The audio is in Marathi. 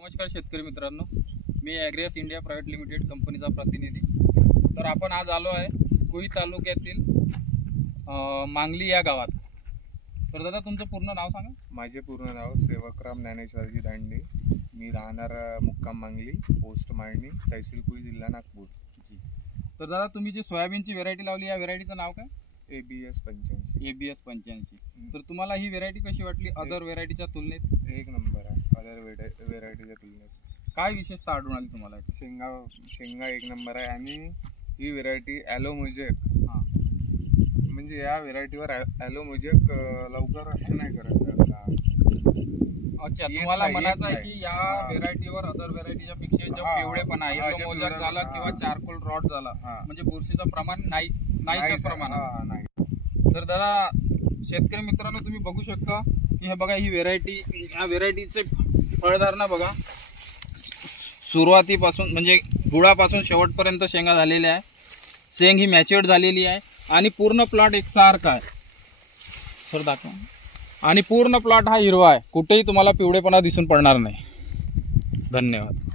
नमस्कार शेतकरी मित्रांनो, मी ॲग्रियस इंडिया प्रायव्हेट लिमिटेड कंपनीचा प्रतिनिधी। तर आपण आज आलो आहे कुई तालुक्यातील मांगली या गावात। तर दादा तुमचं पूर्ण नाव सांगा। माझे पूर्ण नाव सेवकराम ज्ञानेश्वरजी दांडे। मी राहणार मुक्काम मांगली, पोस्ट माळणी, तहसील कुई, जिल्हा नागपूर। तर दादा तुम्ही जी सोयाबीनची व्हेरायटी लावली या व्हेरायटीचं नाव काय? ABS 85। ABS 85। तर तुम्हाला ही व्हेरायटी कशी वाटली अदर व्हेरायटीच्या तुलनेत? एक नंबर आहे अदर व्हेरायटीच्या तुलनेत। काय विशेषता आढळून आली तुम्हाला? शेंगा एक नंबर आहे आणि ही व्हेरायटी ॲलोमोजेक, म्हणजे या व्हेरायटीवर ॲलोमोजेक लवकर हे नाही करत। अच्छा, तुम्हाला म्हणायचं आहे की या व्हेरायटीवर अदर व्हेरायटीच्या पेक्षा जो पिवळेपणा आहे, येलोमोजेक झाला किंवा चारकोल रॉट झाला, म्हणजे बुरशीचं प्रमाण नाहीच्या प्रमाणात नाही। तर दादा शेतकरी मित्रांनो तुम्ही बघू शकता की हे बघा, ही व्हेरायटी, या व्हेरायटीचे फळधारणा बघा, सुरुवातीपासून म्हणजे गुळापासून शेवटपर्यंत शेंगा झालेल्या आहे। शेंग ही मॅच्युअर्ड झालेली आहे आणि पूर्ण प्लॉट एकसारखा आहे। तर दाखवा, आणि पूर्ण प्लॉट हा हिरवा आहे, कुठेही तुम्हाला पिवळेपणा दिसून पडणार नाही। धन्यवाद।